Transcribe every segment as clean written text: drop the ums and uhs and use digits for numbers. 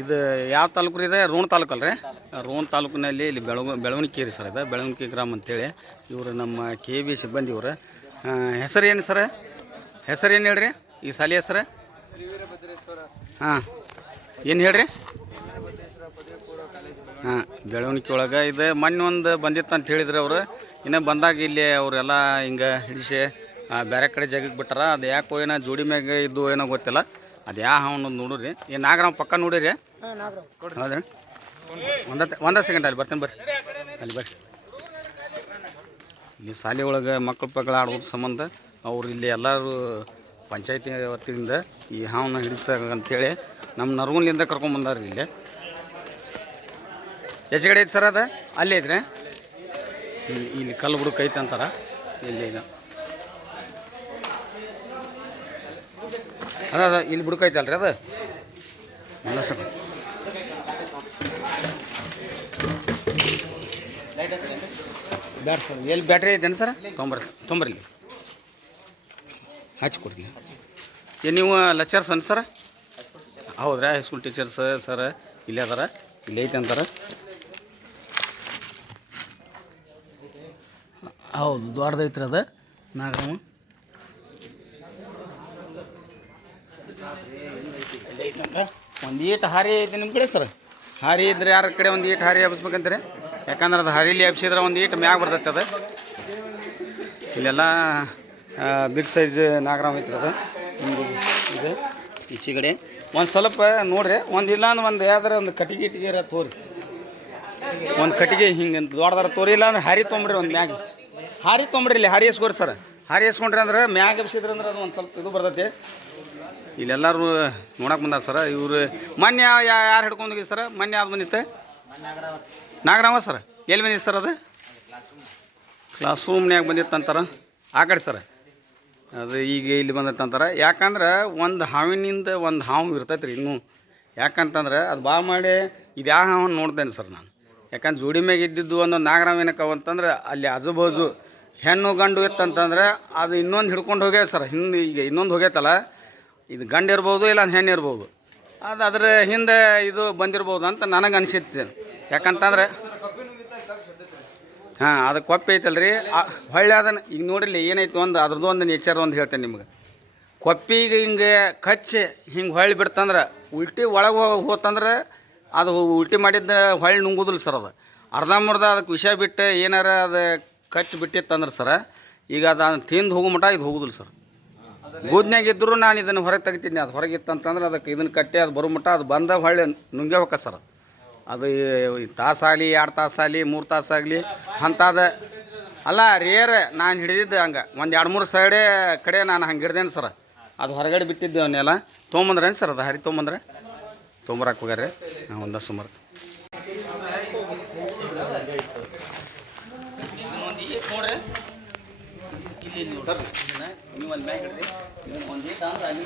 ಇದು ಯಾವ ತಾಲೂಕು ರೀ? ಇದೆ ರೋಣ ತಾಲೂಕು ಅಲ್ರಿ? ರೋಣ ತಾಲೂಕಿನಲ್ಲಿ ಇಲ್ಲಿ ಬೆಳವಣಿಗೆ ರೀ ಸರ್. ಇದು ಬೆಳವಣಿಗೆ ಗ್ರಾಮ ಅಂತೇಳಿ. ಇವರು ನಮ್ಮ KV ಸಿಬ್ಬಂದಿ ಇವರು. ಹೆಸರು ಏನು ಸರ? ಹೆಸರು ಏನು ಹೇಳ್ರಿ ಈ ಶಾಲೆ ಹೆಸರು? ಹಾಂ, ಏನು ಹೇಳ್ರಿ? ಹಾಂ, ಬೆಳವಣಿಗೆ ಒಳಗೆ ಇದು ಮೊನ್ನೆ ಒಂದು ಬಂದಿತ್ತು ಅಂತ ಹೇಳಿದ್ರು ಅವರು. ಇನ್ನೂ ಬಂದಾಗ ಇಲ್ಲಿ ಅವರೆಲ್ಲ ಹಿಂಗೆ ಹಿಡಿಸಿ ಬೇರೆ ಕಡೆ ಜಾಗಕ್ಕೆ ಬಿಟ್ಟಾರ. ಅದು ಯಾಕೋ ಏನೋ ಜೋಡಿ ಮ್ಯಾಗ ಇದ್ದು ಏನೋ ಗೊತ್ತಿಲ್ಲ. ಅದು ಯಾವ ಅನ್ನೋದು ನೋಡ್ರಿ. ಏನು ನಾಗರಾವ್ ಪಕ್ಕ ನೋಡಿರಿ? ಹೌದ್ರಿ. ಒಂದೇ ಸೆಕೆಂಡ್ ಅಲ್ಲಿ ಬರ್ತೀನಿ ಬರ್ರಿ. ಅಲ್ಲಿ ಬರ್ರಿ. ಇಲ್ಲಿ ಶಾಲೆ ಒಳಗೆ ಮಕ್ಕಳು ಆಡೋದ್ರ ಸಂಬಂಧ ಅವ್ರು ಇಲ್ಲಿ ಎಲ್ಲರೂ ಪಂಚಾಯತಿ ವತಿಯಿಂದ ಈ ಹಾವನ್ನ ಹಿಡಿಸಂತೇಳಿ ನಮ್ಮ ನರಗುಂದಲಿಂದ ಕರ್ಕೊಂಬಂದಾರ್ರಿ. ಇಲ್ಲಿ ಹೆಚ್ಚು ಕಡೆ ಐತೆ ಸರ್. ಅದು ಅಲ್ಲೇ ಐತ್ರಿ. ಇಲ್ಲಿ ಕಲ್ಲು ಬುಡಕ್ಕೆ ಐತೆ ಅಂತಾರೆ. ಇಲ್ಲಿ ಅದ ಇಲ್ಲಿ ಬುಡಕ್ಕೆ ಐತಲ್ರಿ ಅದು. ಎಲ್ಲ ಸರ್ ಬ್ಯಾಟ್ರಿ ಸರ್. ಎಲ್ಲಿ ಬ್ಯಾಟ್ರಿ ಐತೇನು ಸರ್? ತೊಂಬರ್ಲಿ ಹಚ್ಚಿ ಕೊಡ್ತೀನಿ. ಏನು ನೀವು ಲೆಕ್ಚರ್ಸ್ ಅನ್ ಸರ್? ಹೌದ್ರಾ? ಹೈಸ್ಕೂಲ್ ಟೀಚರ್ಸ್ ಸರ್ ಇಲ್ಲೇ ಅದಾರ. ಇಲ್ಲಿ ಐತೆ ಅಂತಾರೆ. ಹೌದು, ದೊಡ್ಡದೈತ್ರಿ ಅದು ನಾಗರಾಮ. ಒಂದು ಈಟ್ ಹಾರಿ ಐತೆ ನಿಮ್ಮ ಕಡೆ ಸರ್? ಹಾರಿ ಇದ್ರೆ ಯಾರ ಕಡೆ ಒಂದು ಈಟ್ ಹಾರಿ ಹಬ್ಸ್ಬೇಕಂತಾರೆ. ಯಾಕಂದ್ರೆ ಅದು ಹಾರಿಲಿ ಹಬ್ಸಿದ್ರೆ ಒಂದು ಈಟ್ ಮ್ಯಾಗ ಬರ್ತೈತೆ ಅದು. ಇಲ್ಲೆಲ್ಲ ಬಿಗ್ ಸೈಜ್ ನಾಗರಾಮ ಐತ್ರಿ ಅದು. ಇದು ಈಚೆ ಕಡೆ ಒಂದು ಸ್ವಲ್ಪ ನೋಡ್ರಿ. ಒಂದು ಇಲ್ಲ ಅಂದ್ರೆ ಒಂದು ಯಾವ್ದಾರ ಒಂದು ಕಟ್ಟಿಗೆ ತೋರಿ. ಒಂದು ಕಟ್ಟಿಗೆ ಹಿಂಗೆ ದೊಡ್ಡದಾರ ತೋರಿ. ಇಲ್ಲ ಅಂದ್ರೆ ಹಾರಿ ತೊಗೊಂಬ್ರಿ. ಒಂದು ಮ್ಯಾಗ ಹಾರಿ ತೊಗೊಂಬ್ರಿ. ಇಲ್ಲಿ ಹಾರಿ ಎಸ್ಕೋರಿ ಸರ್. ಹಾರಿ ಎಸ್ಕೊಂಡ್ರಿ ಅಂದ್ರೆ ಮ್ಯಾಗ ಎಬ್ಸಿದ್ರಿ ಅಂದ್ರೆ ಅದು ಒಂದು ಸ್ವಲ್ಪ ಇದು ಬರ್ತೈತಿ. ಇಲ್ಲೆಲ್ಲರೂ ನೋಡಕ್ಕೆ ಬಂದಾರ ಸರ್. ಇವರು ಮೊನ್ನೆ ಯಾರು ಹಿಡ್ಕೊಂಡೋಗಿ ಸರ್? ಮೊನ್ನೆ ಯಾವ್ದು ಬಂದಿತ್ತು? ನಾಗರಾಮ ಸರ್. ಎಲ್ಲಿ ಬಂದಿತ್ತು ಸರ್? ಅದು ಕ್ಲಾಸ್ ರೂಮ್ನ್ಯಾಗ ಬಂದಿತ್ತು ಅಂತಾರೆ. ಆ ಕಡೆ ಸರ್ ಅದು ಈಗ ಇಲ್ಲಿ ಬಂದೈತೆ ಅಂತಾರೆ. ಯಾಕಂದ್ರೆ ಒಂದು ಹಾವಿನಿಂದ ಒಂದು ಹಾವು ಇರ್ತೈತೆ ರೀ ಇನ್ನೂ. ಯಾಕಂತಂದ್ರೆ ಅದು ಭಾಳ ಮಾಡಿ ಇದು ಯಾವ ಹಾವನ್ನು ನೋಡ್ತೇನೆ ಸರ್ ನಾನು. ಯಾಕಂದ್ರೆ ಜೋಡಿ ಮ್ಯಾಗ ಇದ್ದಿದ್ದು ಒಂದೊಂದು ನಾಗರಾಮ ಏನಕ್ಕವ ಅಂತಂದ್ರೆ ಅಲ್ಲಿ ಆಜುಬಾಜು ಹೆಣ್ಣು ಗಂಡು ಇತ್ತಂತಂದ್ರೆ ಅದು ಇನ್ನೊಂದು ಹಿಡ್ಕೊಂಡು ಹೋಗ್ಯಾವ ಸರ್. ಹಿಂದೆ ಈಗ ಇನ್ನೊಂದು ಹೋಗ್ಯತಲ್ಲ, ಇದು ಗಂಡು ಇರ್ಬೋದು ಇಲ್ಲ ಹೆಣ್ಣು ಇರ್ಬೋದು. ಅದು ಅದ್ರ ಹಿಂದೆ ಇದು ಬಂದಿರ್ಬೋದು ಅಂತ ನನಗೆ ಅನಿಸಿತ್ತು. ಯಾಕಂತಂದ್ರೆ ಹಾಂ, ಅದು ಕೊಪ್ಪೆ ಐತಲ್ರಿ. ಹೊಳ್ಳಿ ಅದನ್ನು ಈಗ ನೋಡಿರಿ ಏನೈತೆ ಒಂದು ಅದ್ರದ್ದು ಒಂದು ನೇಚರ್ ಒಂದು ಹೇಳ್ತೇನೆ ನಿಮ್ಗೆ. ಕೊಪ್ಪಿಗೆ ಹಿಂಗೆ ಕಚ್ಚಿ ಹಿಂಗೆ ಹೊಳ್ಳಿ ಬಿಡ್ತಂದ್ರೆ ಉಲ್ಟಿ ಒಳಗೆ ಹೋತಂದ್ರೆ ಅದು ಉಲ್ಟಿ ಮಾಡಿದ್ದ ಹೊಳ್ಳಿ ನುಂಗುದಿಲ್ಲ ಸರ್. ಅದು ಅರ್ಧಂಬರ್ಧ ಅದಕ್ಕೆ ವಿಷ ಬಿಟ್ಟು ಏನಾರ ಅದು ಕಚ್ಚಿ ಬಿಟ್ಟಿತ್ತಂದ್ರೆ ಸರ, ಈಗ ಅದು ತಿಂದು ಹೋಗೋ ಮಟ್ಟ ಇದು ಹೋಗುದಿಲ್ಲ ಸರ್. ಗೂದ್ನ್ಯಾಗ ಇದ್ದರೂ ನಾನು ಇದನ್ನು ಹೊರಗೆ ತೆಗಿತೀನಿ. ಅದು ಹೊರಗೆ ಇತ್ತಂತಂದ್ರೆ ಅದಕ್ಕೆ ಇದನ್ನು ಕಟ್ಟಿ ಅದು ಬರೋ ಮಟ್ಟ ಅದು ಬಂದ ಹೊಳ್ಳಿ ನುಂಗೇ ಹೋಗ ಸರ್. ಅದು ತಾಸಾಗಲಿ 2 ತಾಸಾಗಲಿ 3 ತಾಸಾಗಲಿ ಅಂಥದ ಅಲ್ಲ. ರೇರ್ ನಾನು ಹಿಡಿದಿದ್ದೆ ಹಂಗೆ ಒಂದು 2-3 ಸೈಡೇ ಕಡೆ ನಾನು ಹಂಗೆ ಹಿಡ್ದೇನು ಸರ್. ಅದು ಹೊರಗಡೆ ಬಿಟ್ಟಿದ್ದೆ ಅವನ್ನೆಲ್ಲ ತೊಗೊಂಬಂದ್ರೇನು ಸರ್? ಅದು ಹರಿ ತೊಗೊಂಬರಕ್ಕೆ ಹೋಗ್ಯಾರ ಒಂದ ಸುಮಾರು. ನೀವು ಅಲ್ಲಿ ಮ್ಯಾಗ ಹಿಡ್ರಿ. ಒಂದು ಈಟ ಅಂದ್ರೆ ಅಲ್ಲಿ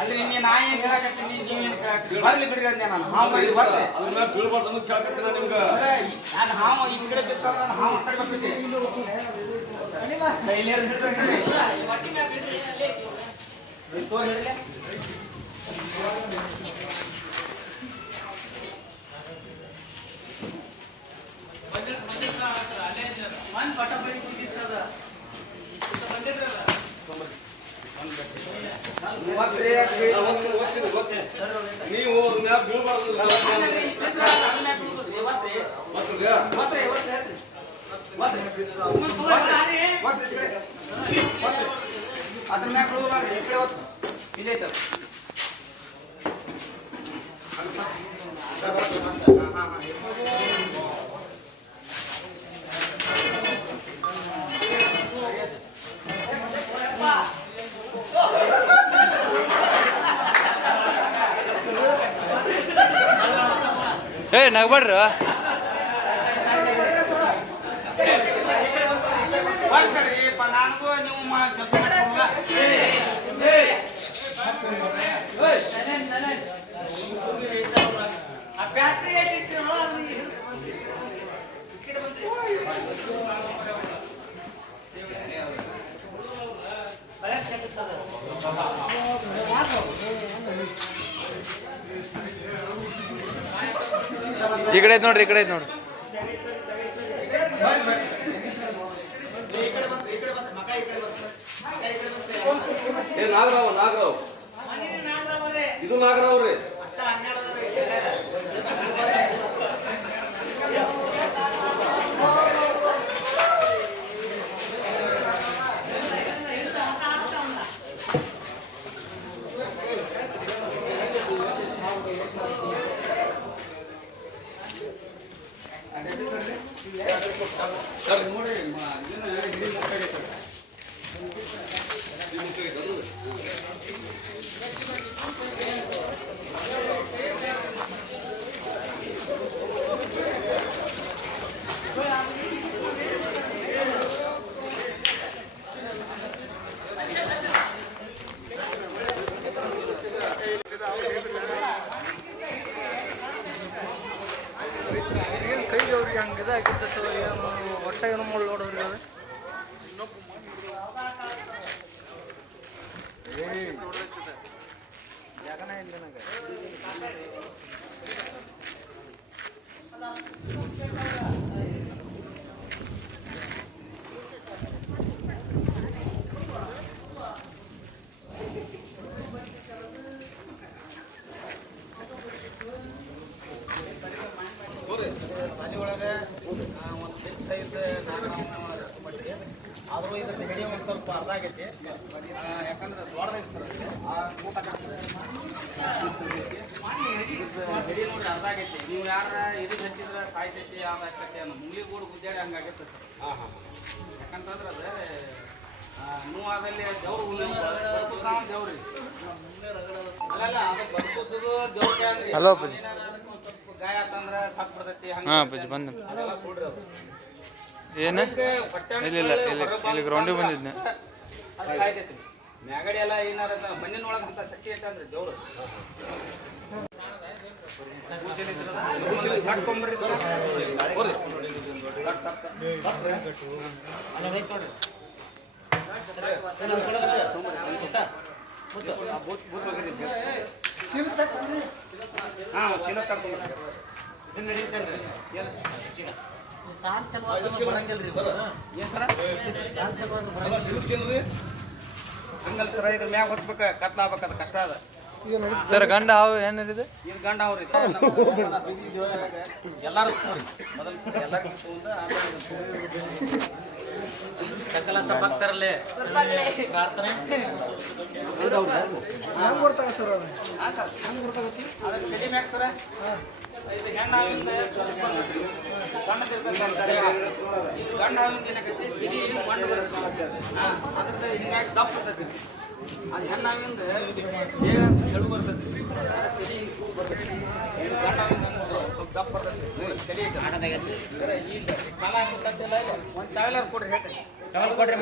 ಅಲ್ಲಿ ನಿನ್ನೆ ನಾ ಏನು ಹೇಳಕತ್ತೀನಿ, ನೀವೇನು ಕೇಳಕತ್ತೀನಿ? ಬರ್ಲಿ ಬಿಡ್ರಿ ಅಂದೆ ನಾನು. ಹಾವು ಬರ್ಲಿ ಬರ್ಲಿ. ಅದನ್ನ ಬೀಳ್ಬಾರ್ದು ಅನ್ನೋದು ಕೇಳಕತ್ತೀನಿ ನಿಮ್ಗೆ. ನಾನು ಹಾವು ಈ ಕಡೆ ಬಿತ್ತಂದ್ರೆ ನಾನು ಹಾವು ಆ ಕಡೆ ಬರ್ತೈತಿ. ಇಲ್ಲಿ ಅದ್ರ ಮ್ಯಾಗ ಇಲ್ಲೇ ಐತಲ್ಲ ಏ ನಗ್ಬೇಡ್ರಿ ನನಗೂ ನೀವು ಕೆಲಸ ಬ್ಯಾಟ್ರಿ ಈ ಕಡೆ ಐತೆ ನೋಡ್ರಿ, ಈ ಕಡೆ ಐತೆ ನೋಡ್ರಿ. ನಾಗರಾವ್ ಇದು ನಾಗರಾವ್ ರೀ. ಕೈಗೆ ಅವ್ರಿಗೆ ಹಂಗೆ ಇದಾಗಿರ್ತೈತೆ, ಏನು ಹೊಟ್ಟೆ ಏನೋ ಮುಳ್ಳು ನೋಡೋರಿಗೆ ಅದು. ಜಾಗನೇ ಇಲ್ಲ ನನಗೆ. ಮನೆ ಒಳಗೆ ಒಂದು ಬಿಗ್ ಸೈಜ್ ಮಟ್ಟಿಗೆ ಆದರೂ ಇದಕ್ಕೆ ಹೆಡಿ ಒಂದು ಸ್ವಲ್ಪ ಅರ್ಧ ಆಗೈತಿ. ಯಾಕಂದ್ರೆ ದೊಡ್ಡದೈತಿ ಸರ್ ಆ ಊಟ ಹೆಡಿ ನೋಡಿ ಅರ್ಧ ಆಗೈತಿ. ನೀವು ಯಾರ ಇದಕ್ಕೆ ಹಚ್ಚಿದ್ರೆ ಸಾಯ್ತೈತಿ ಯಾವ್ದು ಆಗ್ತೈತಿ ಅನ್ನೋ ಮುಂಗ್ಲಿ ಗೂಡು ಗುದ್ದಾಡಿ ಹಂಗಾಗೈತೆ ಸರ್. ಯಾಕಂತಂದ್ರೆ ಅದು ನೋವಾದಲ್ಲಿ ದೇವ್ರು ದೇವ್ರಿ ಅಲ್ಲ ಅದು ಬದುಕಿಸೋದು ದೇವ್ರಿಗೆ ಅಂದ್ರೆ ಹಲೋ ಅಪ್ಪಾಜಿ. ಸ್ವಲ್ಪ ಗಾಯ ಆತಂದ್ರೆ ಸತ್ ಬರ್ತೈತಿ. ಹಾಂ ಅಪ್ಪಾಜಿ ಬಂದ. ಅದೆಲ್ಲ ಸುಡ್ರಿ ಅದು ಏನು ಇಲ್ಲ ಇಲ್ಲಿ ಗ್ರೌಂಡಿಗೆ ಬಂದಿದ್ನೆ. ಅದು ಸಾಯ್ತೈತಿ. ಮ್ಯಾಗಡಿ ಎಲ್ಲ ಏನಾರ ಮಣ್ಣಿನೊಳಗಂತ ಶಕ್ತಿ ಐತಂದ್ರೆ ದೇವ್ರು ಕಟ್ಕೊಂಡ್ಬರ್ರಿ ಹಾಂ ಚೀಲ ತಗೊಂಡ್ಬರ್ರಿ. ಹಂಗಲ್ಲ ಸರ ಇದ್ರ ಮ್ಯಾಗ ಹೊಚ್ಬೇಕ ಕತ್ಲಾಗ್ಬೇಕದ ಕಷ್ಟ ಅದ ಸರ್. ಗಂಡ ಹಾವು ಏನಿದೆ? ಇದು ಗಂಡ ಅವ್ರಿ ಎಲ್ಲಾರು ಮೊದಲು ಎಲ್ಲರಿಗೂ ಸಕಲ ಭಕ್ತರಲ್ಲೇ ಪ್ರಾರ್ಥನೆ ಹಾಂ ಸರ್. ಅದಕ್ಕೆ ಕಡಿ ಮ್ಯಾಗ ಸರ ಇದು ಹೆಣ್ಣಾವಿಂದ ಸಣ್ಣದಿರ್ಬೇಕಂತಾರೆ. ಗಂಡ ಹಾವಿಂದ ಏನಾಗೈತಿ ತಿರಿ ಮಣ್ಣು ಬರುತ್ತೆ. ಅದ್ರದ್ದು ಹಿಂಗಾಗಿ ದಪ್ಪ ಇರ್ತೈತಿ. ಅದು ಹೆಣ್ಣಾವಿಂದ ಬೇಗ ತೆಳು ಬರ್ತೈತಿ. ತಿರಿ ಬರ್ತೈತಿ. ಗಂಡ ಹಾವಿಂದ ಸ್ವಲ್ಪ ದಪ್ಪ ಬರ್ತೈತಿ. ತಲೆ ಈಗ ಕಾಲ ಹಾಕಿಲ್ಲ ಒಂದು ಟವೆಲರ್ ಕೊಡ್ರಿ ಹೇಳ್ತೇನೆ. ಟವೆಲ್ ಕೊಡ್ರಿ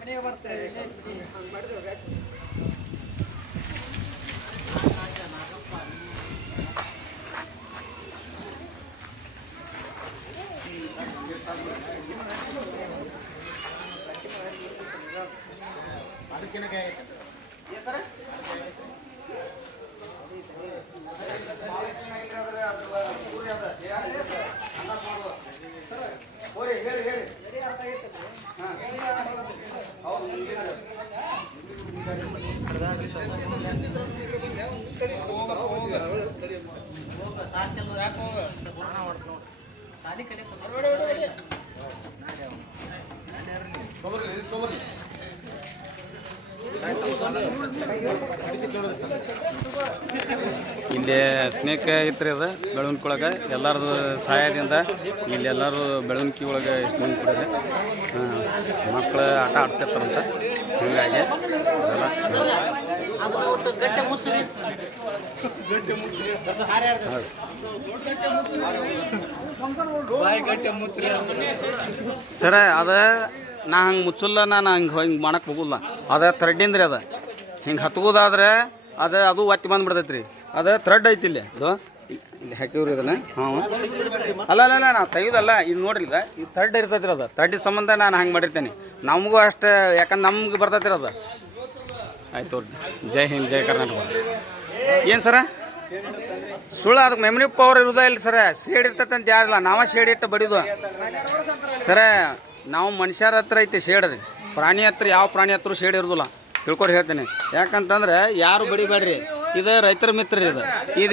ಮನೆಗೆ ಬರ್ತೇವೆ. ಸರ ಇಲ್ಲಿ ಸ್ನೇಕ್ ಐತ್ರಿ ಅದು ಬೆಳವಣಿಗೆ ಒಳಗೆ ಎಲ್ಲರದು ಸಹಾಯದಿಂದ ಇಲ್ಲಿ ಎಲ್ಲರೂ ಬೆಳವಣಿಗೆ ಒಳಗೆ ಎಷ್ಟು ಮಂದಿ ಕೊಡೋದು ಮಕ್ಕಳು ಆಟ ಆಡ್ತಿರ್ತಾರಂತ ಹೀಗಾಗಿ ಸರ ಅದ ನಾ ಹಂಗೆ ಮುಚ್ಚಲ್ಲ ನಾನು ಹಿಂಗೆ ಮಾಡಕ್ಕೆ ಹೋಗಲ್ಲ ಅದ ಥ್ರೆಡ್ಡಿಂದ್ರಿ ಅದ ಹಿಂಗೆ ಹತ್ಕೋದಾದ್ರೆ ಅದು ಒತ್ತಿ ಬಂದ್ಬಿಡ್ತೈತೆ ರೀ ಅದು ಥ್ರೆಡ್ ಐತಿ ಇಲ್ಲಿ ಅದು ಇಲ್ಲಿ ಹಾಕಿವ್ರಿ ಇದನ್ನು ಹಾಂ ಅಲ್ಲ ನಾವು ತೆಗೆದಲ್ಲ ಇಲ್ಲಿ ನೋಡ್ರಿ ಇದು ಈ ಥ್ರೆಡ್ ಇರ್ತೈತಿ ರೀ ಅದು ಥ್ರೆಡ್ಡಿನ ಸಂಬಂಧ ನಾನು ಹಂಗೆ ಮಾಡಿರ್ತೇನೆ ನಮಗೂ ಅಷ್ಟು ಯಾಕಂದ್ರೆ ನಮ್ಗೆ ಬರ್ತೈತಿ ರೀ ಅದು ಆಯ್ತು ಜೈ ಹಿಂದ್ ಜೈ ಕರ್ನಾಟಕ ಏನು ಸರ ಸುಳ್ಳು ಅದಕ್ಕೆ ಮೆಮ್ರಿ ಪವರ್ ಇರೋದೇ ಇಲ್ಲ ಸರ ಶೇಡ್ ಇರ್ತೈತೆ ಅಂತ ಯಾರಿಲ್ಲ ನಾವೇ ಶೇಡ್ ಇಟ್ಟು ಬಡಿದು ಸರ ನಾವು ಮನುಷ್ಯರ ಹತ್ರ ಐತಿ ಶೇಡ್ ರೀ ಪ್ರಾಣಿ ಹತ್ರ ಯಾವ ಪ್ರಾಣಿ ಹತ್ರ ಶೇಡ್ ಇರೋದಿಲ್ಲ ತಿಳ್ಕೊರಿ ಹೇಳ್ತೇನೆ ಯಾಕಂತಂದ್ರೆ ಯಾರು ಬಡಿಬೇಡ್ರಿ ಇದು ರೈತರ ಮಿತ್ರ ರೀ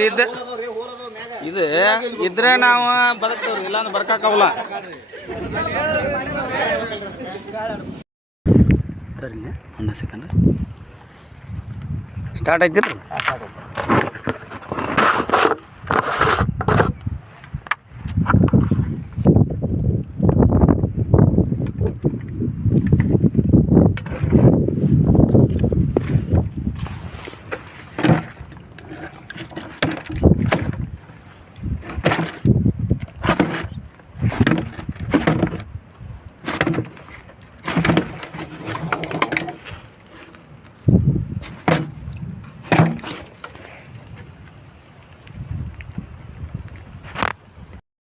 ಇದು ಇದ್ರೆ ನಾವು ಬದುಕ್ತೇವ್ರಿ ಇಲ್ಲಾಂದ್ರೆ ಬದುಕಾಗಲ್ಲ ಸರಿ 1 ಸೆಕೆಂಡ್ ಸ್ಟಾರ್ಟ್ ಆಯ್ತಿಲ್ಲ